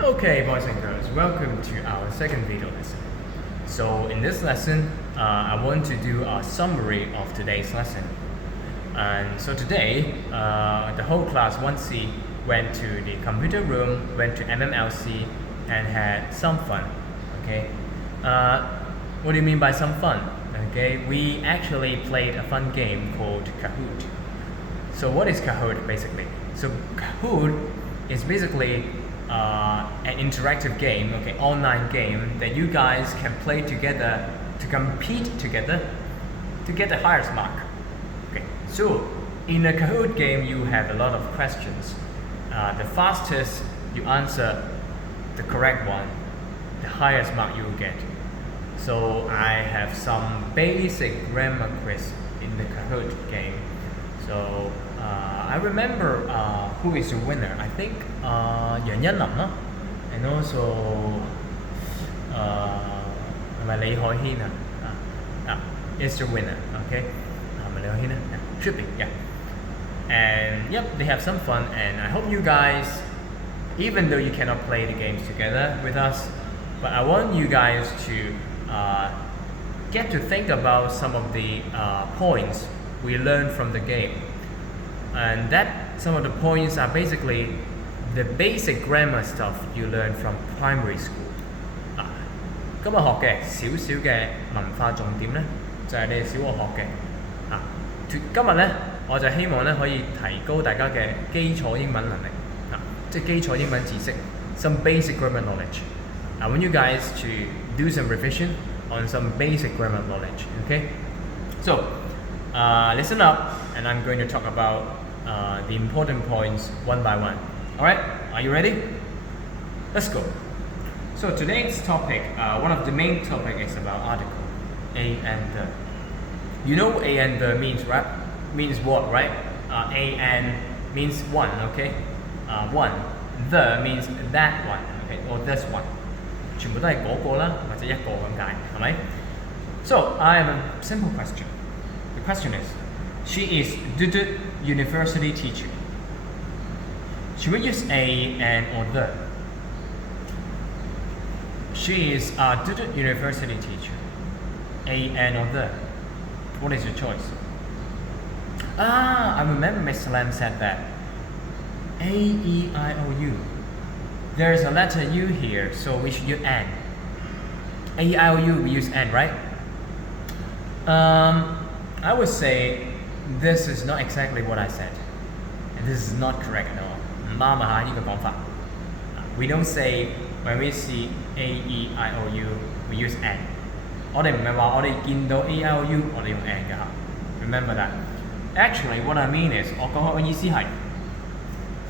Okay, boys and girls, welcome to our second video lesson. So in this lesson, I want to do a summary of today's lesson. And so today, the whole class 1C went to the computer room, went to MMLC, and had some fun. Okay, what do you mean by some fun? Okay, we actually played a fun game called Kahoot. So what is Kahoot basically? So Kahoot is basically an interactive game, okay, online game that you guys can play together to compete together to get the highest mark. Okay, so in a Kahoot game you have a lot of questions. The fastest you answer the correct one, the highest mark you will get. So I have some basic grammar quiz in the Kahoot game. So I remember who is the winner. I think Yang Yan Lam, no? And also Lý Hội Hiên is the winner. Okay, Lý Hội Hiên should be, yeah. And yep, they have some fun, and I hope you guys, even though you cannot play the games together with us, but I want you guys to get to think about some of the points we learned from the game. And that some of the points are basically the basic grammar stuff you learn from primary school. 今日學嘅少少嘅文化重點呢，就係你哋小學學嘅。今日呢，我就希望呢可以提高大家嘅基礎英文能力，即係基礎英文知識 ，some basic grammar knowledge. I want you guys to do some revision on some basic grammar knowledge. Okay, so listen up, and I'm going to talk about the important points one by one. Alright, are you ready? Let's go. So today's topic, one of the main topics is about article, a and the. You know a and the means what, right? A and means one, okay? One. The means that one, okay? Or this one. 全部都係嗰個啦，或者一個咁解，係咪？ So I have a simple question. The question is, she is university teacher. Should we use a and or the? She is a university teacher. A and or the? What is your choice? I remember Miss Lam said that. A, E, I, O, U. There's a letter U here, so we should use N. A, E, I, O, U, we use N, right? I would say this is not exactly what I said. And this is not correct at all. We don't say when we see A, E, I, O, U, we use N. 我哋唔係話我哋見到 A, I, O, U 我哋用 N 㗎嚇。Remember that. Actually, what I mean is 我講嘅意思係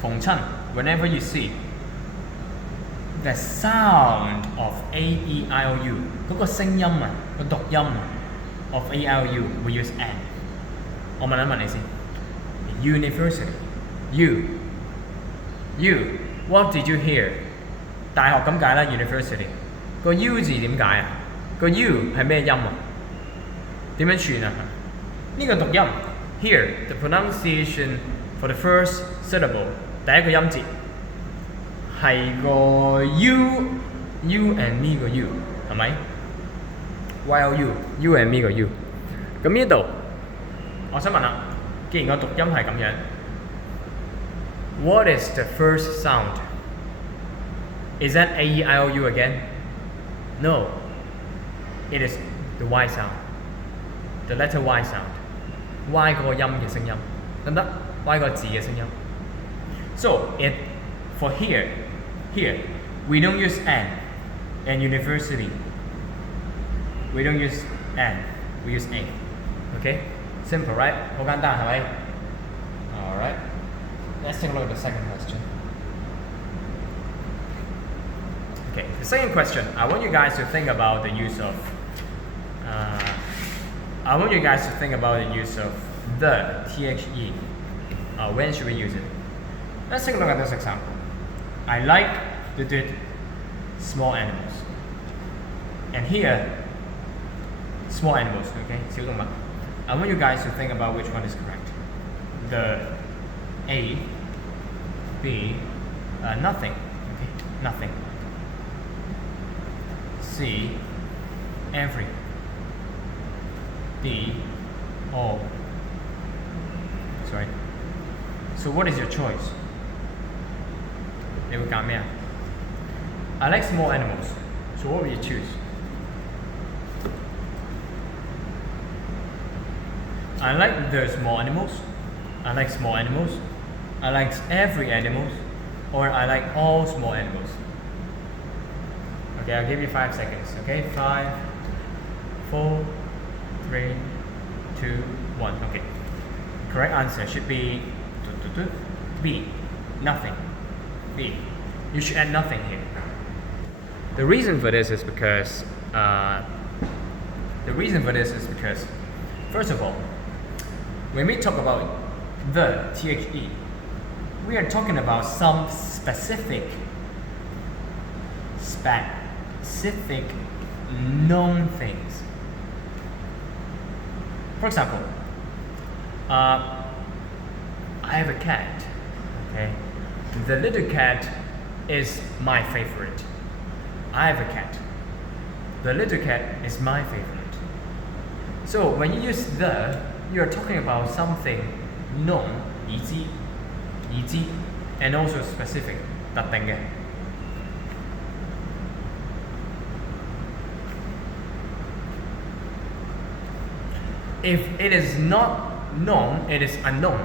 逢親 whenever you see the sound of A, E, I, O, U 嗰個聲音啊，個讀音 of A, I, O, U 會 use N。我問一問你先 ，University, you, what did you hear？ 大學咁解啦 ，University 個 U 字點解啊？個 U 係咩音啊？點樣串啊？呢個讀音 here the pronunciation for the first syllable 第一個音節係個 you and me 個 U 係咪 ？you and me 個 U。咁呢度我想問啦，既然個讀音係咁樣 ，what is the first sound? Is that A, E, I, O, U again? No. It is the Y sound. The letter Y sound. Y 嗰個音嘅聲音，得唔得 ？Y 個字嘅聲音。So for here, we don't use N. And university, we don't use N. We use A. Okay? Simple, right? 好簡單係咪 ？Alright. Let's take a look at the second question. Okay, the second question, I want you guys to think about the use of the, THE. When should we use it? Let's take a look at this example. I like the small animals. And here, small animals, okay? 小動物. I want you guys to think about which one is correct. The A, B, nothing. Okay? nothing. C, every. D, all. Sorry. So what is your choice? 你會揀咩啊? I like small animals. So what will you choose? I like the small animals. I like small animals. I like every animals. Or I like all small animals. Okay, I'll give you 5 seconds. Okay, 5, 4, 3, 2, 1. Okay. Correct answer should be B. Nothing. B. You should add nothing here. The reason for this is because first of all, when we talk about the THE, we are talking about some specific known things. For example, I have a cat. Okay, the little cat is my favorite. I have a cat. The little cat is my favorite. So when you use the, you are talking about something known, 已知, and also specific, 特定嘅. If it is not known, it is unknown.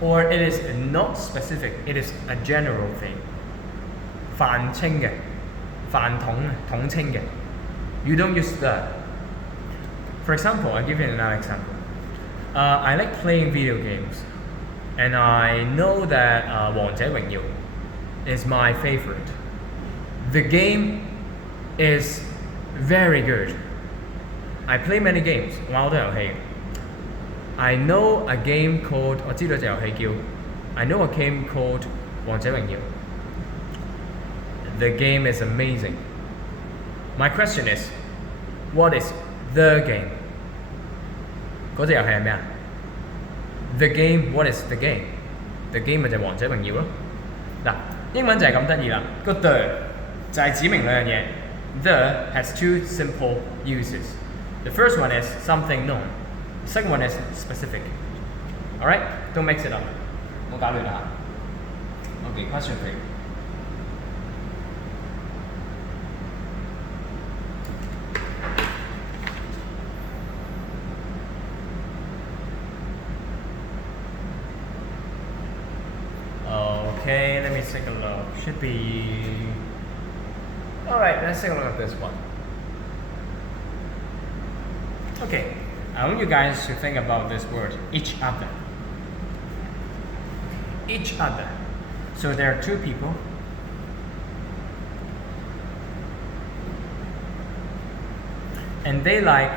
Or it is not specific, it is a general thing. 泛稱嘅, 泛統稱嘅. You don't use the. For example, I'll give you another example. I like playing video games. And I know that 王者榮耀 is my favorite. The game is very good. I play many games. 玩好多遊戲. I know a game called 我知道隻遊戲叫 I know a game called 王者榮耀. The game is amazing. My question is, what is the game? 嗰隻遊戲係咩啊? The game, what is the game? The game 咪就係王者榮耀咯。嗱，英文就係咁得意啦。個 the 就係指明兩樣嘢。The has two simple uses. The first one is something known. The second one is specific. Alright? Don't mix it up. 唔好搞亂啦。Okay, question 3. Okay, let me take a look. Should be... Alright, let's take a look at this one. Okay, I want you guys to think about this word, each other. Each other. So there are two people. And they like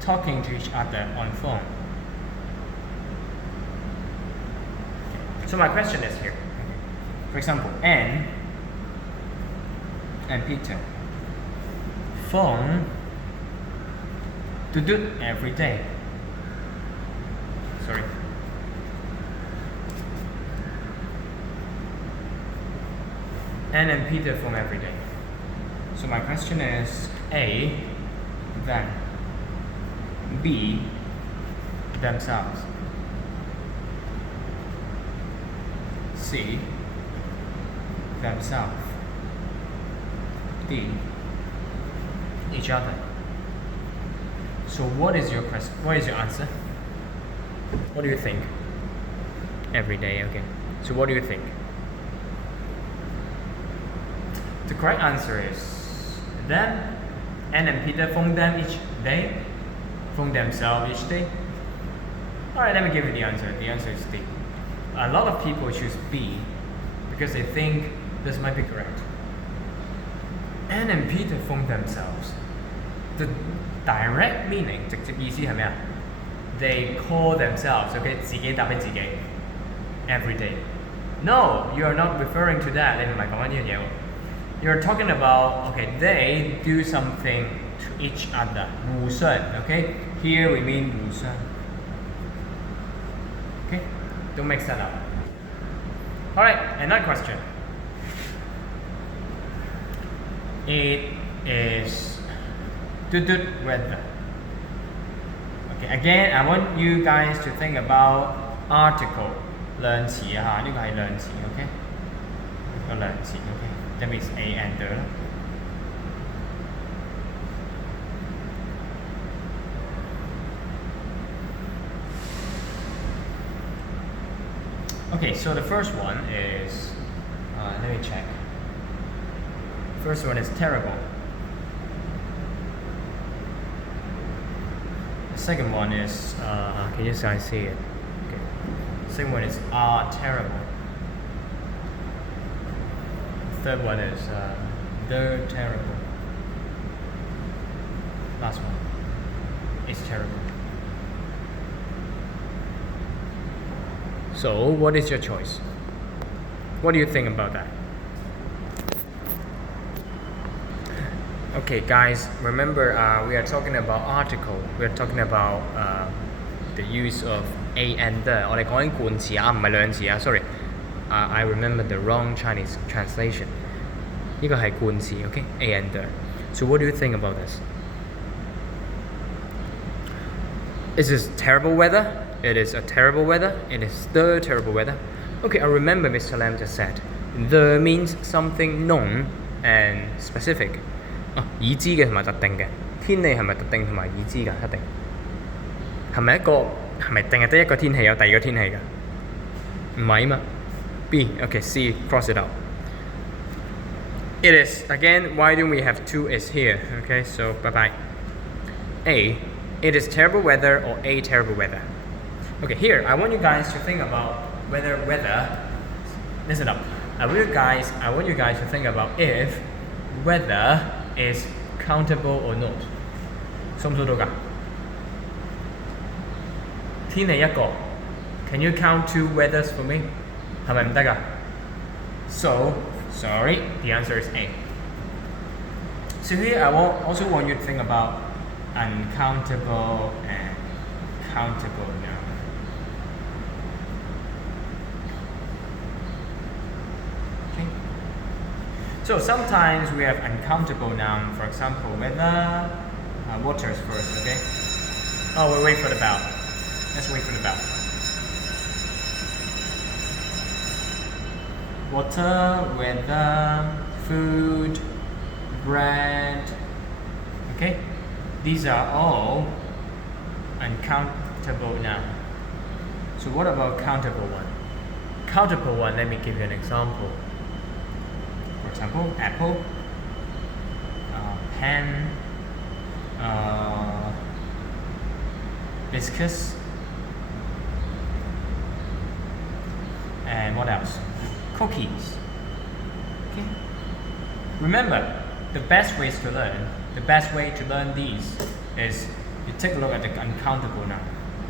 talking to each other on phone. So my question is here. For example, Anne and Peter phone to do every day. Sorry. Anne and Peter phone every day. So my question is A, them. B, themselves. C, themselves. D, each other. So what is your question? What is your answer? What do you think? Every day, okay. So what do you think? The correct answer is them. Anne and Peter phone them each day. Phone themselves each day. Alright, let me give you the answer. The answer is D. A lot of people choose B because they think this might be correct. Anne and Peter phone themselves. The direct meaning 直接意思係咩啊? They call themselves, okay? 自己打俾自己 every day. No, you are not referring to that. 你唔係講緊呢樣嘢喎. You're talking about, okay, they do something to each other. 互相, okay? Here we mean 互相. Okay? Don't mix that up. Alright, another question. It is good weather. Okay, again, I want you guys to think about article 量詞啊，呢個係量詞 ，OK， 個量詞 ，OK，that means a and the。Okay, so the first one is, let me check. First one is terrible. The second one is, can you guys see it? Okay. The second one is terrible. The third one is they're terrible. Last one is terrible. So, what is your choice? What do you think about that? Okay, guys, remember we are talking about article. We are talking about the use of a and the. 我哋講緊冠詞啊，唔係量詞啊。Sorry, I remember the wrong Chinese translation. 呢個係冠詞 ，OK? A and the. So, what do you think about this? Is this terrible weather? It is a terrible weather. It is the terrible weather. Okay, I remember Mr. Lam just said the means something known and specific. 已知嘅同埋特定嘅天氣係咪特定同埋已知㗎？一定係咪淨係得一個天氣有第二個天氣㗎？唔係嘛 ？B. Okay, C. Cross it out. It is again. Why don't we have two is here? Okay, so bye bye. A. It is terrible weather or a terrible weather. Okay, here I want you guys to think about whether. Listen up. I want you guys to think about if weather is countable or not. 數唔數到㗎？天氣一個 ，Can you count two weathers for me？ 係咪唔得㗎 ？So sorry, the answer is A. So here I also want you to think about uncountable and countable nouns. So sometimes we have uncountable noun, for example, weather, waters first, okay? Oh, we'll wait for the bell. Let's wait for the bell. Water, weather, food, bread, okay? These are all uncountable nouns. So what about countable one? Countable one, let me give you an example. For example, apple, pen, biscuits, and what else? Cookies. Okay. Remember, the best way to learn these is you take a look at the uncountable noun,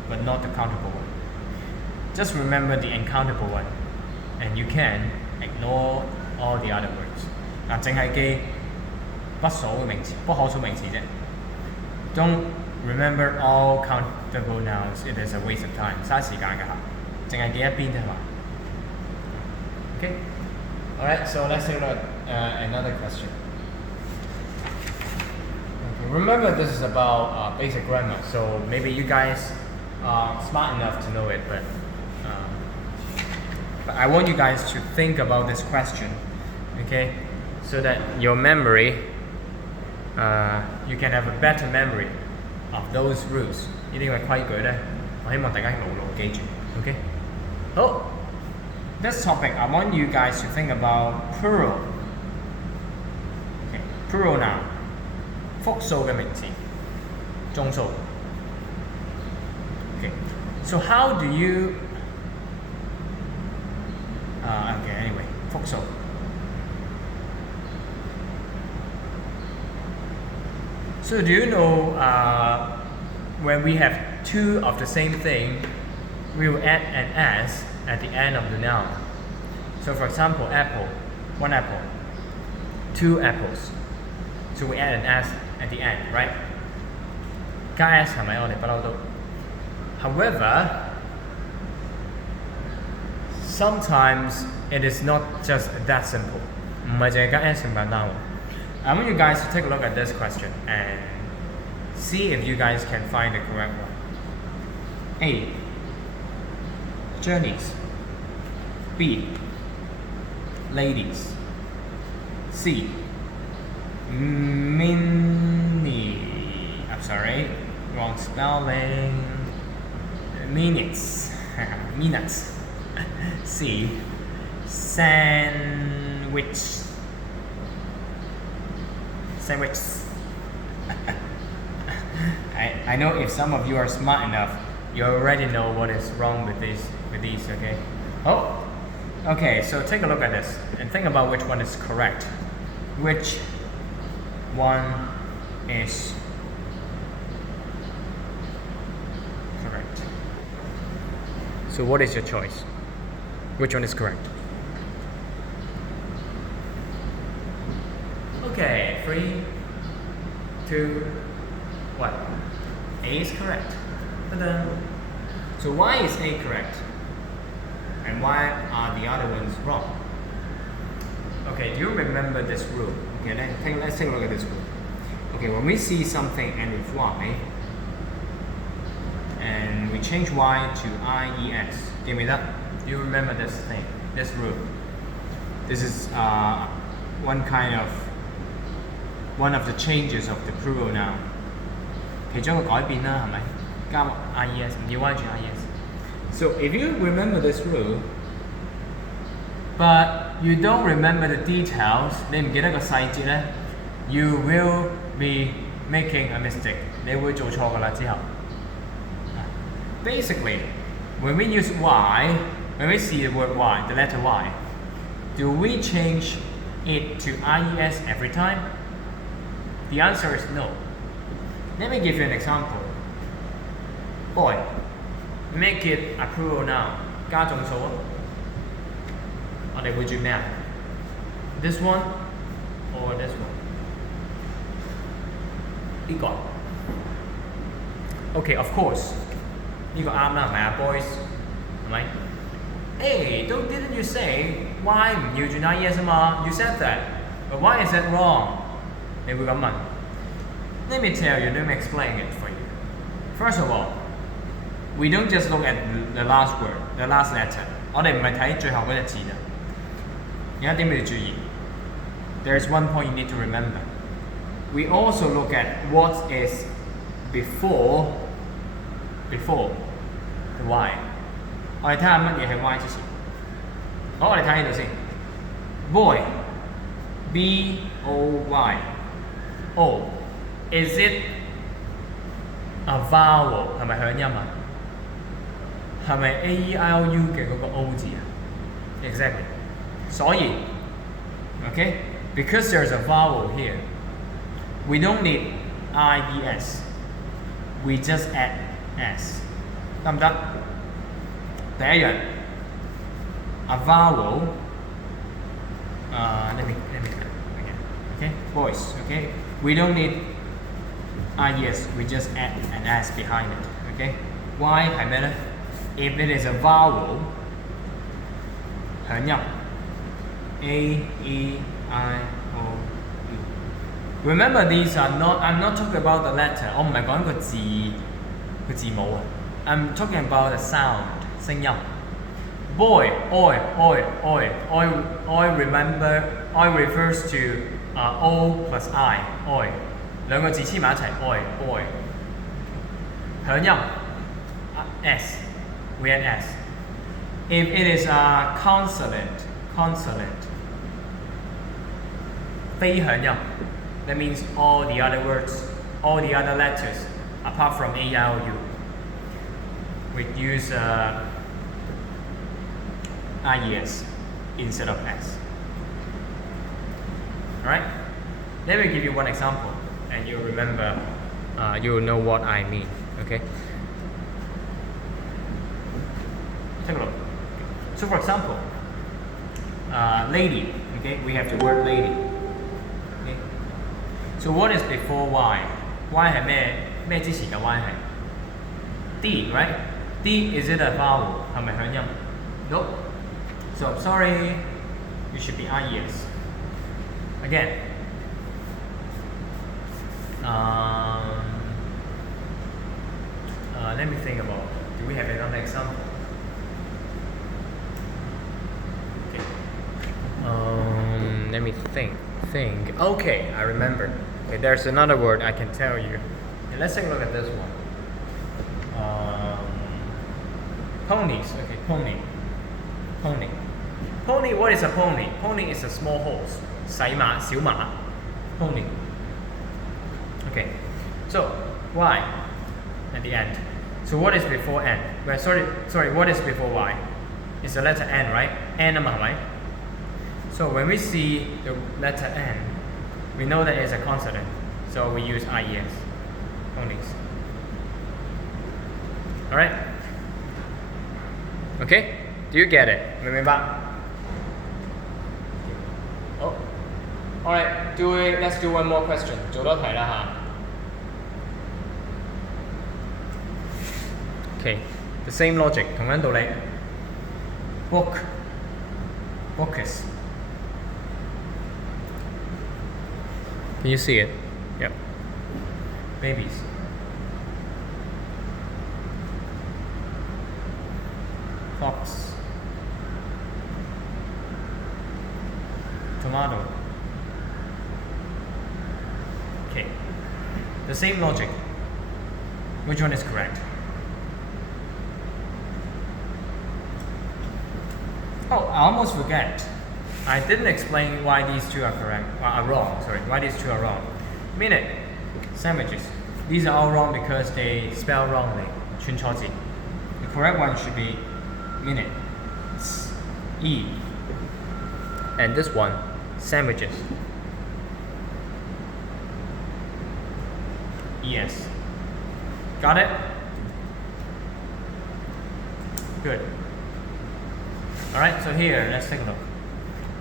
but not the countable one. Just remember the uncountable one, and you can ignore all the other words. 嗱，淨係記不可數名詞啫。Don't remember all countable nouns. It is a waste of time. 嘥時間㗎嚇，淨係記一邊啫嘛。Okay. All right. So let's take a look at another question. Okay, remember, this is about basic grammar. So maybe you guys are smart enough to know it, but I want you guys to think about this question. Okay, so that your memory, you can have a better memory of those rules. 呢啲嘅規矩咧，我希望大家牢牢記住。OK， 好。This topic, I want you guys to think about plural. Okay, plural noun, 複數嘅名詞，眾數。Okay, so how do you? Okay, anyway, 複數。So do you know when we have two of the same thing, we will add an s at the end of the noun. So for example, apple, one apple, two apples. So we add an s at the end, right? 加 s 係咪我哋不嬲都 However, sometimes it is not just that simple. 唔係淨係加 s 咁簡單喎。I want you guys to take a look at this question and see if you guys can find the correct one. A. Journeys. B. Ladies. C. I'm sorry, wrong spelling. Minutes. Minutes. C. Sandwich. I know if some of you are smart enough, you already know what is wrong with these, okay? Oh, okay, so take a look at this and think about which one is correct. Which one is correct? So what is your choice? Which one is correct? Okay, 3, 2, 1. A is correct. Ta-da. So why is A correct? And why are the other ones wrong? Okay, do you remember this rule? Okay, let's take a look at this rule. Okay, when we see something end with Y, and we change Y to IES, do you remember this thing, this rule? This is one of the changes of the plural noun. 其中一個改變啦，係咪？加 IES， 唔要 Y 轉 IES。So if you remember this rule, but you don't remember the details, 你唔記得個細節咧 you will be making a mistake. 你會做錯㗎啦之後。Basically, when we use Y, when we see the word Y, the letter Y, do we change it to IES every time? The answer is no. Let me give you an example. Boy, make it a plural noun. 加眾數啊！我哋會轉咩啊 ？This one or this one？ 呢個 Okay, of course. 呢個啱啦，係咪啊 ，boys？ 係咪？ Hey, didn't you say why 唔要轉 IES 啊嘛 ？You said that, but why is that wrong？ 你會咁問 ？Let me tell you, let me explain it for you. First of all, we don't just look at the last word, the last letter. 我哋唔係睇最後嗰隻字咋。有一點你要注意。There is one point you need to remember. We also look at what is before the Y. 我哋睇下乜嘢係 Y 之前。好，我哋睇呢度先。Boy, B-O-Y. Oh, is it a vowel 係咪響音啊？係咪 A-E-I-O-U 嘅嗰個 O 字啊 ？Exactly. 所以 ，okay, because there's a vowel here, we don't need IES. We just add S. 得唔得？第一樣 ，a vowel. Let me again. Okay, voice. Okay, we don't need IES. We just add an S behind it. Okay, why 係咩咧？ If it is a vowel, 響音 A-E-I-O-U. Remember these are not. I'm not talking about the letter. 我唔係講個字母啊。I'm talking about the sound 聲音。Boy, oi. Oi refers to O plus I. Oi 兩個字黐埋一齊。Oi, boy. 響音 S. We add S. If it is a consonant, 非響音 that means all the other words, all the other letters, apart from A-I-O-U, we use IES instead of S. Alright? Let me give you one example, and you'll remember, you'll know what I mean. Okay? Take a look. So for example, lady, okay, we have the word lady. Okay? So what is before Y? Y 係咩之前嘅 Y 係 D, right? D, is it a vowel? 係咪響音 Nope. So I'm sorry, you should be IES. Again, Let me think about. Do we have another example? Okay. Let me think. Okay, I remember. Okay, there's another word I can tell you. Okay, let's take a look at this one. Ponies. Okay, pony. Pony. What is a pony? Pony is a small horse. 細馬, 小馬. Pony. Okay. So y at the end. So what is before n? Well, sorry. What is before y? It's the letter n, right? N right? So when we see the letter n, we know that it's a consonant. So we use ies. Ponies. All right. Okay. Do you get it? 明唔明白? Oh. All right. Let's do one more question. 做多題啦嚇. Okay. The same logic. 同樣道理. Book. Bookus. Can you see it? Yep. Babies. Fox. Tomato. Okay. The same logic. Which one is correct? Oh, I almost forget. I didn't explain why these two are wrong. Why these two are wrong. Minute. Sandwiches. These are all wrong because they spell wrongly. 串錯字. The correct one should be minute. E. And this one, sandwiches. Yes. Got it? Good. Alright, so here, let's take a look.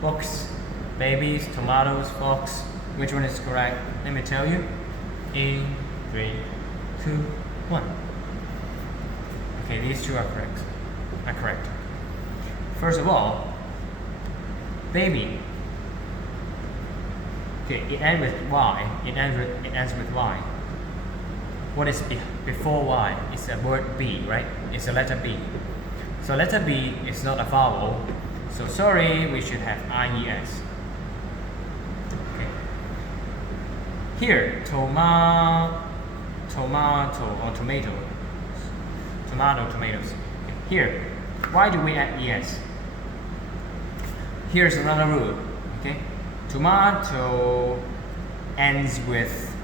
Books, babies, tomatoes, fox. Which one is correct? Let me tell you. In 3, 2, 1. Okay, these two are correct. First of all, baby. Okay, it ends with Y. It ends with Y. What is before Y? It's a word B, right? It's a letter B. So letter B is not a vowel. So sorry, we should have IES. Okay. Here, tomato or tomatoes. Here, why do we add ES? Here's another rule. Okay, tomato ends with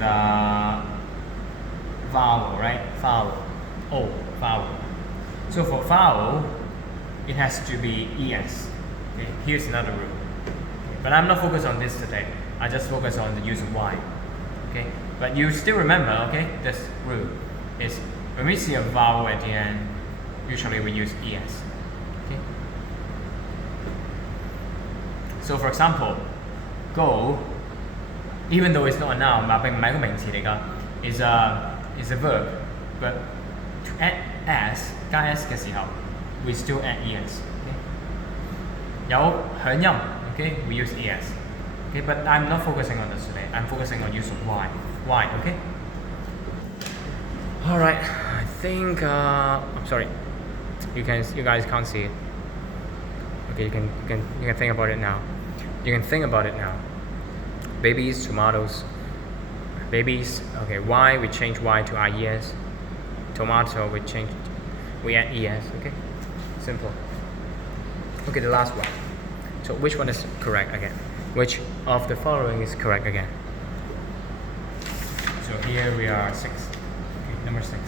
a vowel, right? Vowel. So for vowel, it has to be ES. Okay, here's another rule. Okay, but I'm not focused on this today. I just focus on the use of Y. Okay, but you still remember, okay, this rule is when we see a vowel at the end, usually we use ES. Okay. So for example, go, even though it's not a noun, 並唔係一個名詞嚟㗎, is a verb, but to add s 加 s 嘅時候 we still add es. Okay? 有響音 okay? We use es. Okay? But I'm not focusing on this today. I'm focusing on use of y. Why? Okay? Alright, I think I'm sorry. You guys can't see it. Okay, you can think about it now. You can think about it now. Babies, tomatoes. Babies, okay, y, we change y to IES. Tomato, we add ES, okay? Simple. Okay, the last one. So which one is correct again? Which of the following is correct again? So here we are 6. Okay, number 6.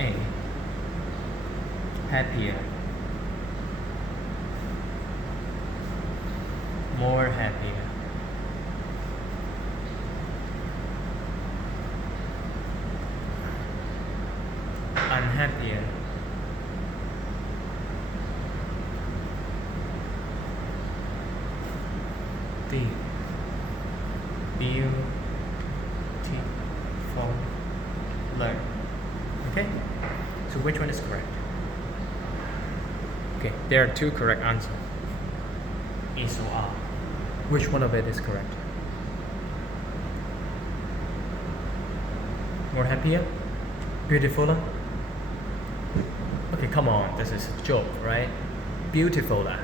A. Happier. More happier. Unhappier. Deep. Beautiful. learn. Okay? So which one is correct? Okay, there are two correct answers. Is or are. Which one of it is correct? More happier? Beautifuler? Okay, come on, this is a joke, right? Beautifuler.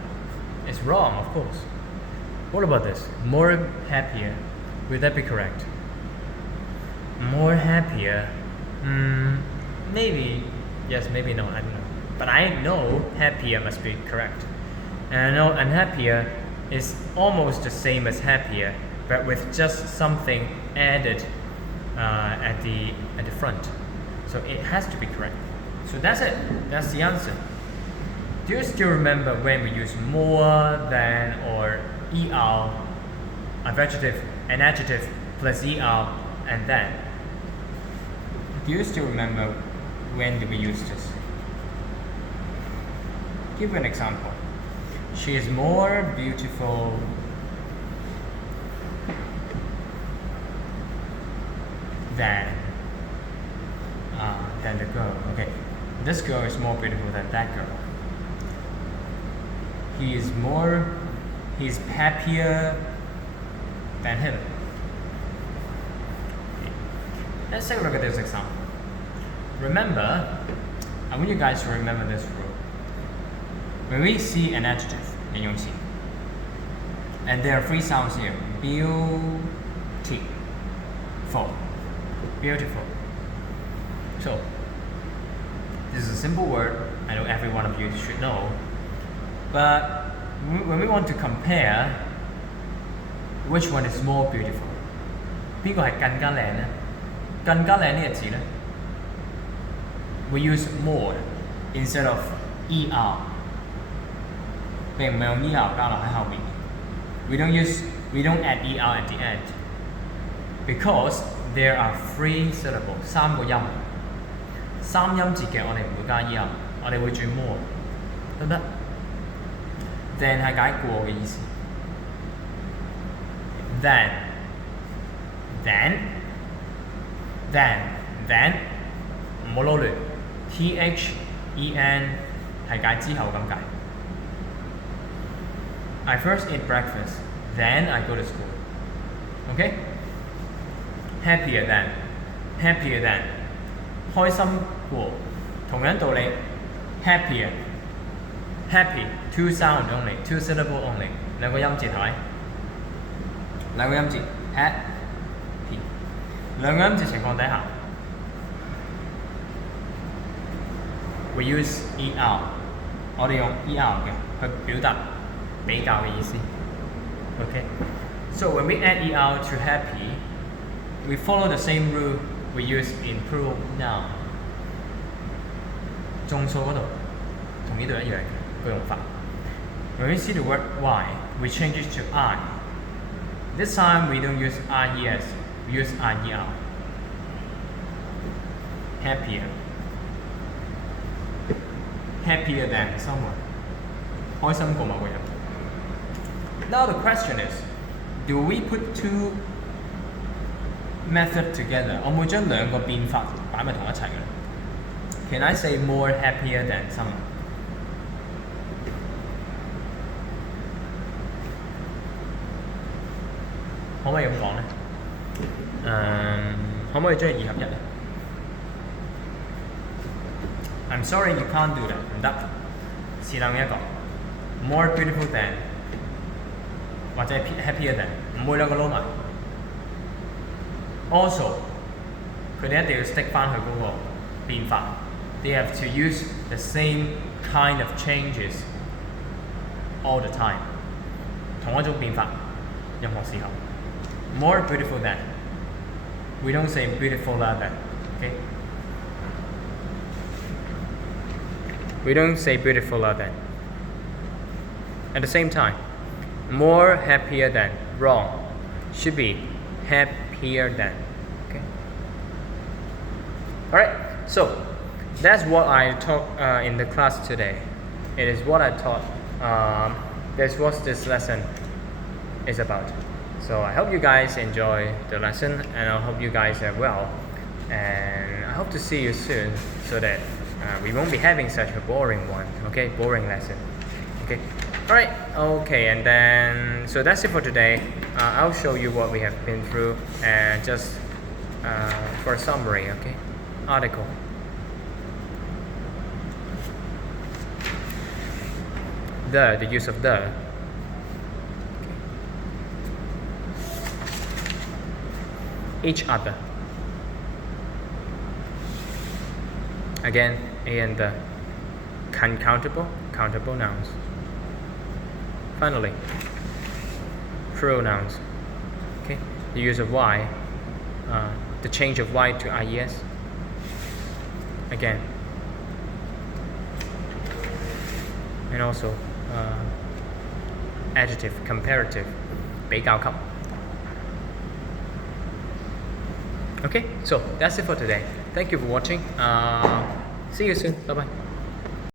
It's wrong, of course. What about this? More happier. Would that be correct? More happier? Maybe. Yes, maybe no, I don't know. But I know happier must be correct. And I know unhappier is almost the same as happier, but with just something added at the front. So it has to be correct. So that's it. That's the answer. Do you still remember when we use more than or er, an adjective plus er and then? Do you still remember when do we use this? Give an example. She is more beautiful than the girl. Okay, this girl is more beautiful than that girl. He's happier than him. Let's take a look at this example. Remember, I want you guys to remember this rule. When we see an adjective, 形容詞, and there are three sounds here: beautiful. So, this is a simple word. I know every one of you should know. But when we want to compare, which one is more beautiful? 邊個係更加靚呢？更加靚呢個字呢 we use more instead of er. 並唔係用 er 加落喺後面。We don't add er at the end because there are three syllables 三個音。三音節嘅我哋唔會加 er， 我哋會轉 more， 得唔得？Then 係解過嘅意思。Then 唔好撈亂 ，then 係解之後咁解。I first eat breakfast, then I go to school. Okay? Happier than 開心過，同樣道理 happy two sound only, two syllable only， 兩個音節係咪？兩個音節 happy， 兩個音節情況底下 we use er， 我哋用 er 嘅去表達比較嘅意思。Okay? So when we add er to happy, we follow the same rule we use in plural noun。眾數嗰度同呢度一樣嘅個用法。When we see the word y, we change it to I. This time we don't use ies, we use ier. Happier than someone. 開心過某個人。Now the question is, do we put two methods together? 我會將兩個變法擺埋同一齊嘅。Can I say more happier than someone? 可唔可以咁講呢？可唔可以將佢二合一呢？ I'm sorry you can't do that， 唔得。是但一個 more beautiful than 或者 happier than， 唔會兩個撈埋。Also， 佢哋一定要 stick 翻佢嗰個變法。They have to use the same kind of changes all the time。同一種變法，任何時候。More beautiful than. We don't say beautifuler than. Okay? We don't say beautifuler than. At the same time, more happier than. Wrong. Should be happier than. Okay? Alright, so that's what I taught in the class today. It is what I taught. That's what this lesson is about. So I hope you guys enjoy the lesson, and I hope you guys are well. and I hope to see you soon so that we won't be having such a boring one. Okay, boring lesson. Okay, all right. Okay, and then so that's it for today. I'll show you what we have been through and just for a summary. Okay, article. The use of the. Each other. Again, a and the. Countable nouns. Finally, pronouns. Okay, the use of y, the change of y to ies. Again, and also adjective, comparative, 比較級. Okay, so that's it for today. Thank you for watching. See you soon. Bye bye.